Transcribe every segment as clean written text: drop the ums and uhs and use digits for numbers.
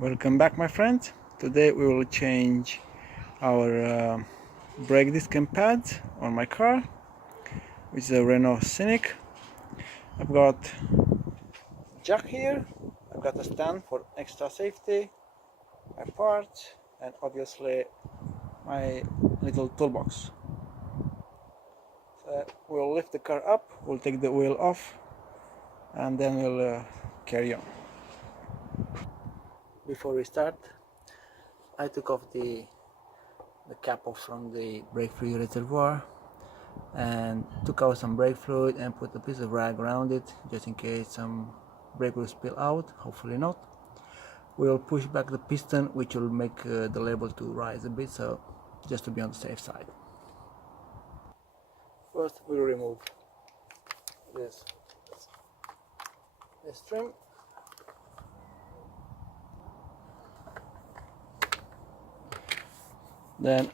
Welcome back, my friends. Today we will change our brake disc and pads on my car, which is a Renault Scenic. I've got a jack here, I've got a stand for extra safety, my parts, and obviously my little toolbox. So we'll lift the car up, we'll take the wheel off, and then we'll carry on. Before we start, I took off the cap off from the brake fluid reservoir and took out some brake fluid and put a piece of rag around it just in case some brake will spill out. Hopefully not. We'll push back the piston, which will make the label to rise a bit, so just to be on the safe side. First we'll remove this trim. Then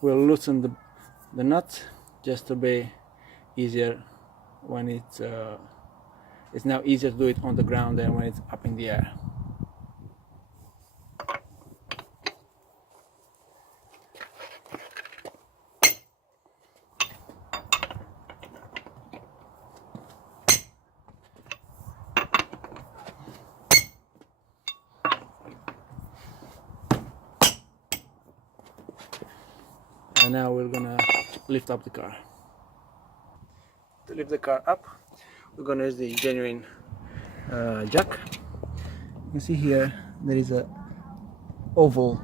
we'll loosen the nut just to be easier when it's now easier to do it on the ground than when it's up in the air. And now we're gonna lift up the car. To lift the car up, we're gonna use the genuine jack. You can see here there is a oval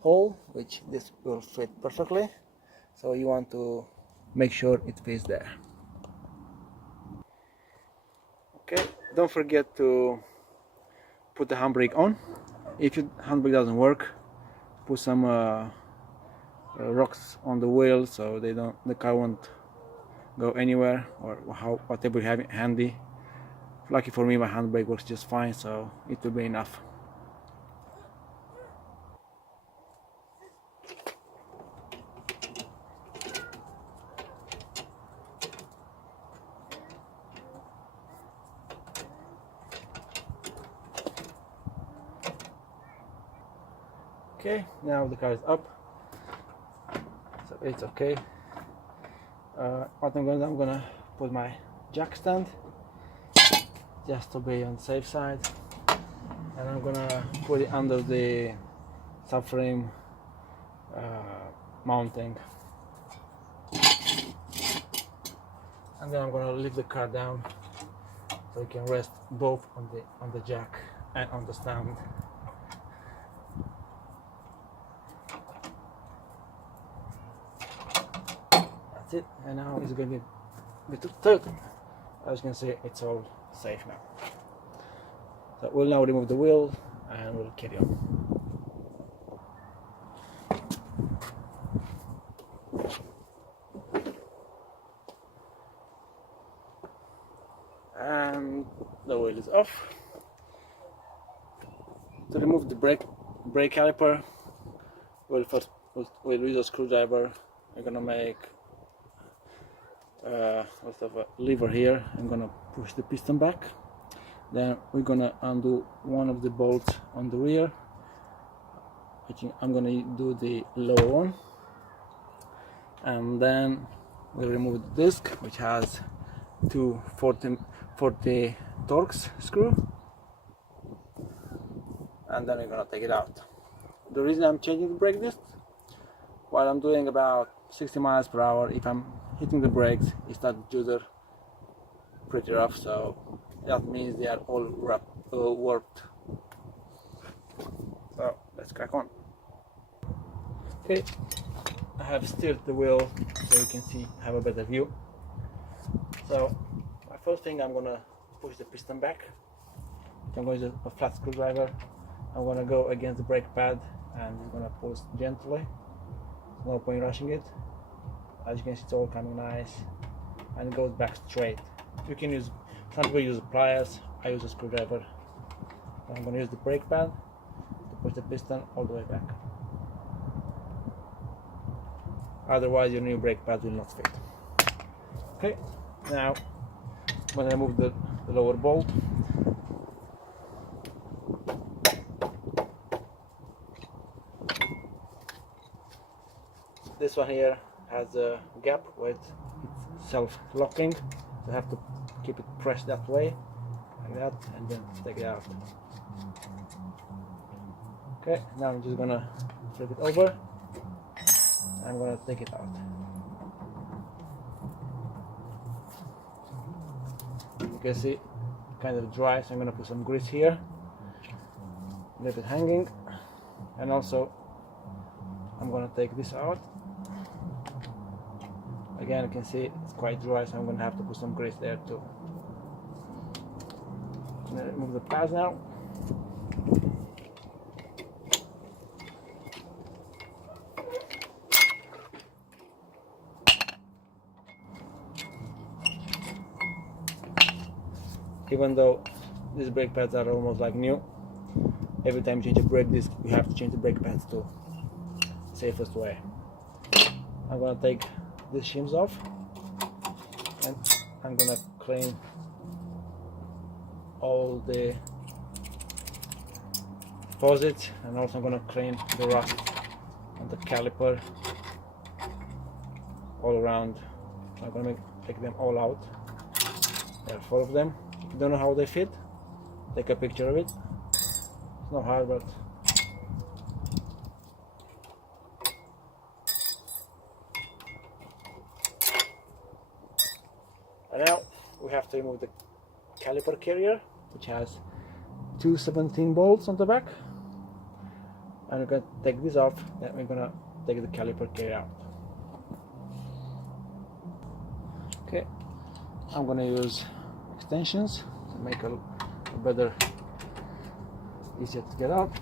hole which this will fit perfectly, so you want to make sure it fits there. Okay, don't forget to put the handbrake on. If your handbrake doesn't work, put some rocks on the wheel so the car won't go anywhere, or whatever you have handy. Lucky for me, my handbrake works just fine, so it will be enough. Okay, now the car is up, so it's okay. What I'm gonna put my jack stand just to be on the safe side, and I'm gonna put it under the subframe mounting, and then I'm gonna lift the car down so you can rest both on the jack and on the stand. It, and now it's going to be a bit tight. As you can see, it's all safe now. So we'll now remove the wheel and we'll carry on. And the wheel is off. To remove the brake caliper, we'll use a screwdriver. We're gonna make a lever here. I'm gonna push the piston back, then we're gonna undo one of the bolts on the rear. I think I'm gonna do the lower one, and then we'll remove the disc, which has two 40 Torx screw, and then we're gonna take it out. The reason I'm changing the brake disc, while I'm doing about 60 miles per hour, if I'm hitting the brakes, it starts to judder pretty rough, so that means they are all warped. So let's crack on. Okay, I have steered the wheel so you can have a better view. So my first thing, I'm gonna push the piston back. I'm going to use a flat screwdriver. I'm gonna go against the brake pad and I'm gonna pull gently. There's no point rushing it. As you can see, it's all coming nice and it goes back straight. You can use, some people use pliers, I use a screwdriver. I'm going to use the brake pad to push the piston all the way back. Otherwise your new brake pad will not fit. Okay, now I'm going to remove the lower bolt. this one here has a gap where it's self-locking, so I have to keep it pressed that way, like that, and then take it out. Okay, now I'm just gonna flip it over. I'm gonna take it out. You can see kind of dry, so I'm gonna put some grease here, leave it hanging, and also I'm gonna take this out. Again, you can see it's quite dry, so I'm gonna have to put some grease there too. I'm gonna remove the pads now. Even though these brake pads are almost like new, every time you change a brake disc, you have to change the brake pads too. Safest way. I'm gonna take these shims off, and I'm gonna clean all the faucets, and also I'm gonna clean the rust on the caliper all around. I'm gonna take them all out. There are 4 of them. If you don't know how they fit, take a picture of it. It's not hard, but and now we have to remove the caliper carrier, which has 2 17 bolts on the back, and we're going to take this off, then we're going to take the caliper carrier out. Okay, I'm going to use extensions to make a better, easier to get out.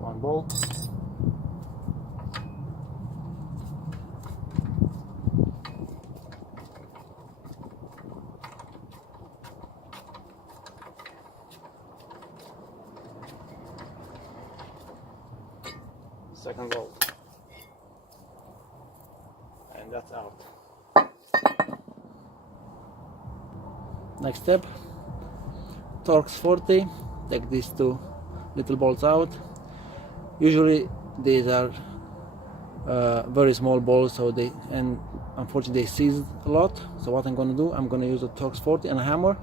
One bolt. Second bolt. And that's out. Next step, Torx 40. Take these 2 little bolts out. Usually these are very small bolts, so and unfortunately they seize a lot. So what I'm going to do, I'm going to use a Torx 40 and a hammer.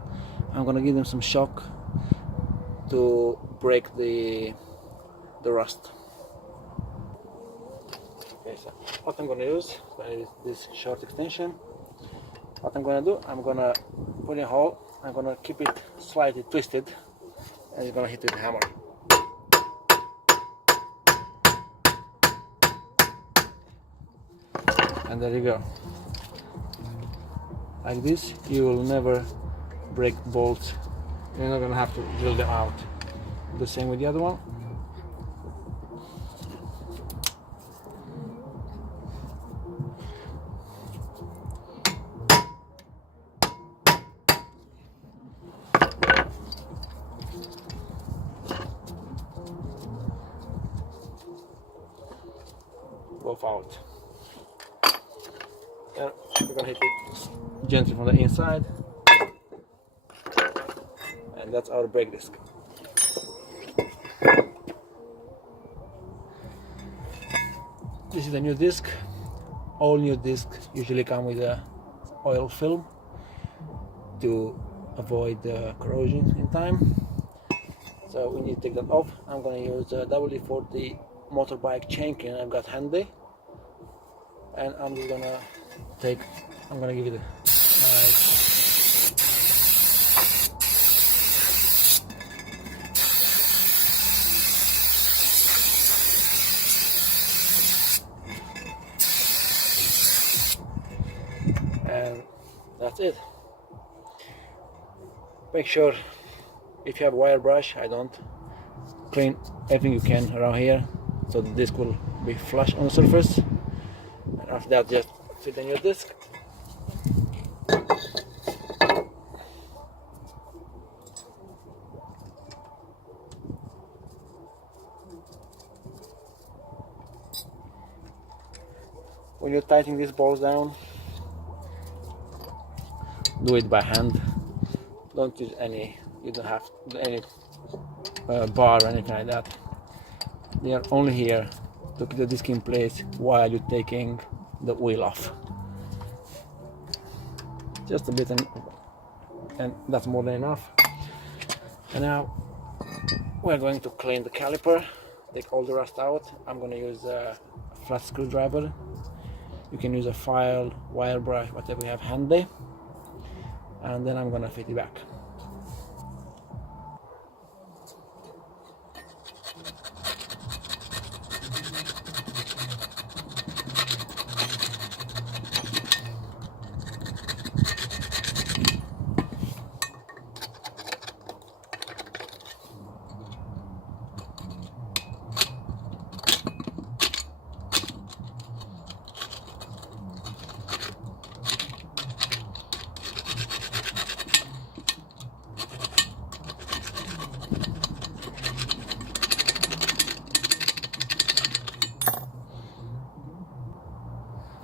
I'm going to give them some shock to break the rust. Okay, so what I'm going to use is this short extension. What I'm going to do, I'm going to put in a hole. I'm going to keep it slightly twisted, and you're going to hit it with a hammer. And there you go. Like this, you will never break bolts. You're not gonna have to drill them out. The same with the other one. Both out. And we're gonna hit it gently from the inside, and that's our brake disc. This is a new disc. All new discs usually come with a oil film to avoid corrosion in time. So we need to take that off. I'm gonna use a WD-40 motorbike chain key I've got handy, and I'm just gonna I'm gonna give it a nice and that's it. Make sure if you have wire brush, I don't, clean everything you can around here so the disc will be flush on the surface, and after that just fit in your disc. When you're tightening these balls down, do it by hand. Don't use any, you don't have any bar or anything like that. They are only here to keep the disc in place while you're taking the wheel off. Just a bit, and that's more than enough. And now we're going to clean the caliper, take all the rust out. I'm going to use a flat screwdriver. You can use a file, wire brush, whatever you have handy, and then I'm going to fit it back.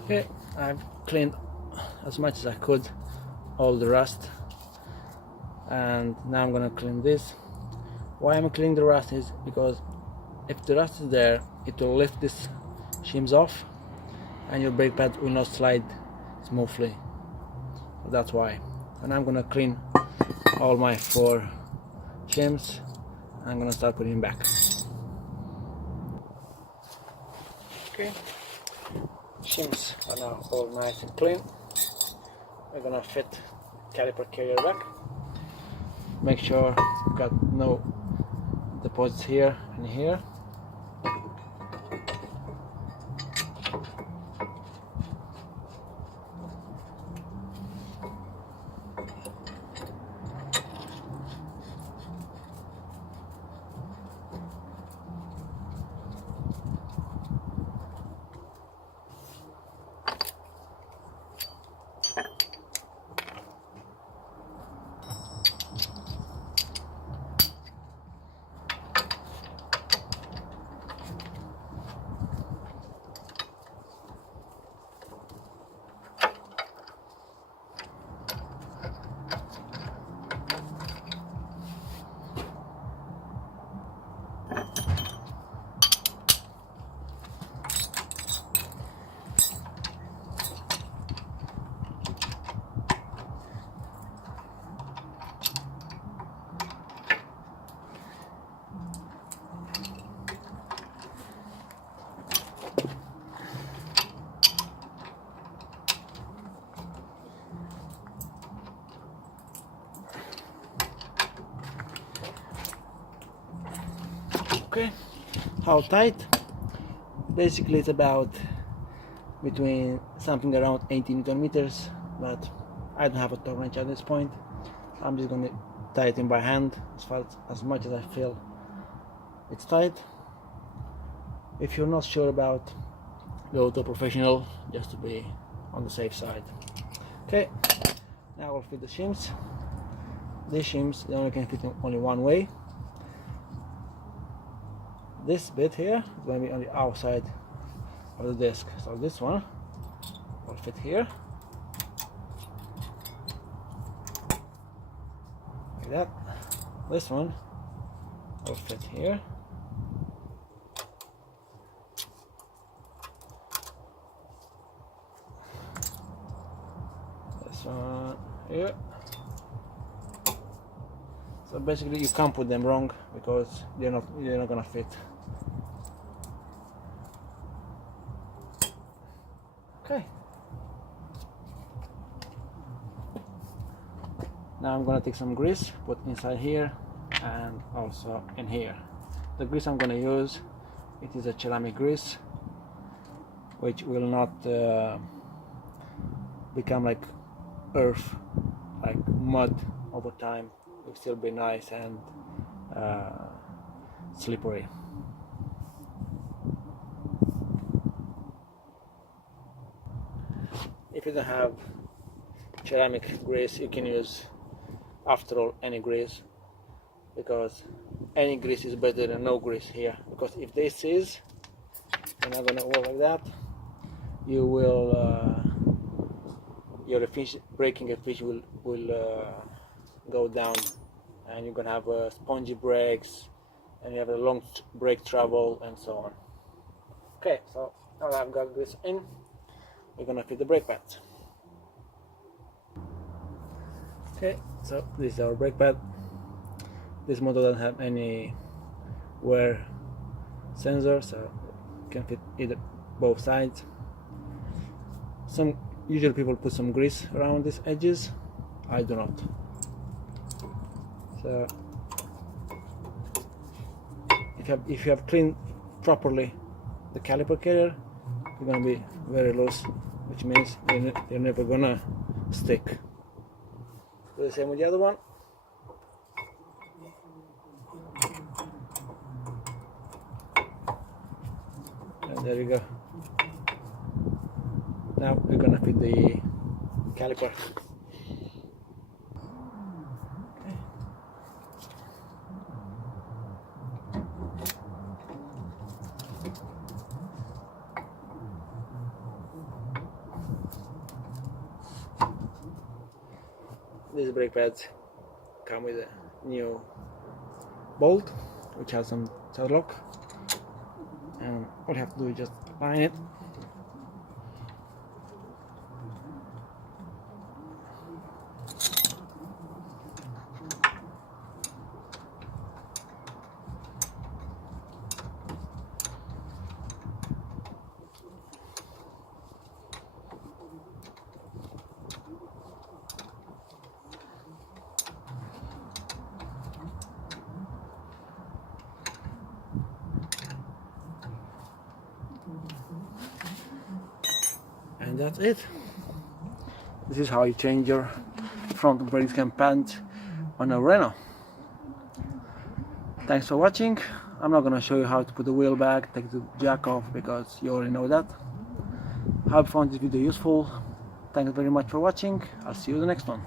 Okay, I've cleaned as much as I could all the rust, and now I'm gonna clean this. Why I'm cleaning the rust is because if the rust is there, it will lift these shims off and your brake pad will not slide smoothly. So that's why. And I'm gonna clean all my 4 shims. I'm gonna start putting them back. Okay, shims are now all nice and clean. We're gonna fit caliper carrier back. Make sure you've got no deposits here and here. Okay, how tight? Basically it's about between something around 80 Newton meters, but I don't have a torque wrench at this point. I'm just going to tighten by hand as much as I feel it's tight. If you're not sure about, go to a professional just to be on the safe side. Okay, now we'll fit the shims. These shims, they only can fit in only one way. This bit here is going to be on the outside of the disc, so this one will fit here like that. This one will fit here. This one here. So basically you can't put them wrong because they're not gonna fit. Okay. Now I'm gonna take some grease, put inside here and also in here. The grease I'm gonna use, it is a ceramic grease, which will not become like earth, like mud over time. It will still be nice and slippery. If you don't have ceramic grease, you can use, after all, any grease, because any grease is better than no grease here. Because if this is, you're not gonna work like that, you will your braking efficiency will go down, and you're gonna have spongy brakes, and you have a long brake travel and so on. Okay, so now I've got this in, we're gonna fit the brake pads. Okay, so this is our brake pad. This model doesn't have any wear sensor, so you can fit either both sides. Usually people put some grease around these edges. I do not. So if you have cleaned properly the caliper carrier, you're gonna be very loose, which means you're never gonna stick. Do the same with the other one. And there we go. Now we're gonna fit the caliper. These brake pads come with a new bolt, which has some child lock, and all you have to do is just line it. And that's it. This is how you change your front brake cam pads on a Renault. Thanks for watching. I'm not gonna show you how to put the wheel back, take the jack off, because you already know that. I hope you found this video useful. Thanks very much for watching. I'll see you in the next one.